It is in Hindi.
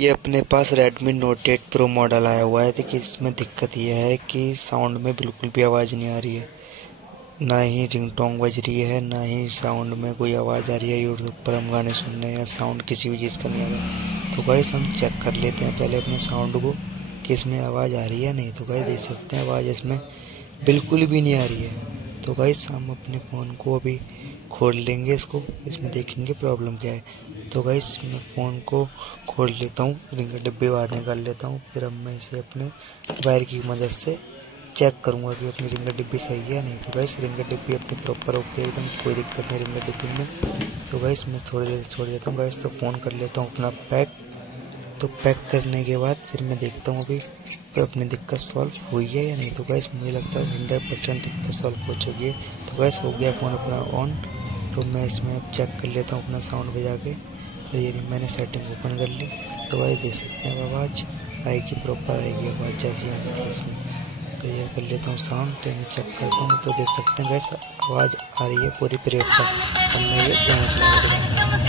ये अपने पास Redmi Note 8 Pro मॉडल आया हुआ है। देखिए इसमें दिक्कत यह है कि साउंड में बिल्कुल भी आवाज़ नहीं आ रही है, ना ही रिंगटोन बज रही है, ना ही साउंड में कोई आवाज़ आ रही है। यूट्यूब पर हम गाने सुन रहे हैं या साउंड किसी भी चीज़ का नहीं आ रहा है। तो गाइस हम चेक कर लेते हैं पहले अपने साउंड को कि इसमें आवाज़ आ रही है नहीं। तो गाइस देख सकते हैं आवाज़ इसमें बिल्कुल भी नहीं आ रही है। तो गाइस हम अपने फ़ोन को अभी खोल लेंगे, इसमें देखेंगे प्रॉब्लम क्या है। तो गाइस मैं फ़ोन को खोल लेता हूँ, रिंग का डिब्बे बाहर निकाल लेता हूँ। फिर अब मैं इसे अपने वायर की मदद से चेक करूँगा कि अपनी रिंग का डिब्बी सही है नहीं। तो गाइस रिंग का डिब्बी अपनी प्रॉपर ओके, एकदम कोई दिक्कत नहीं रिंग का डिब्बी में। तो गाइस मैं थोड़ी देर छोड़ देता हूँ गाइस। तो फ़ोन कर लेता हूँ अपना पैक। तो पैक करने के बाद फिर मैं देखता हूँ अभी अपनी दिक्कत सॉल्व हुई है या नहीं। तो गाइस मुझे लगता है 100% दिक्कत सॉल्व हो चुकी है। तो गाइस हो गया फ़ोन अपना ऑन। तो मैं इसमें अब चेक कर लेता हूँ अपना साउंड बजा के। तो ये नहीं, मैंने सेटिंग ओपन कर ली। तो गाइस देख सकते हैं आवाज़ आएगी, प्रॉपर आएगी आवाज़ जैसी आनी थी इसमें। तो ये कर लेता हूँ साउंड। तो मैं चेक करता हूँ तो देख सकते हैं गाइस आवाज़ आ रही है पूरी प्रॉपर। अब मैं ये गाना चलाऊँगा।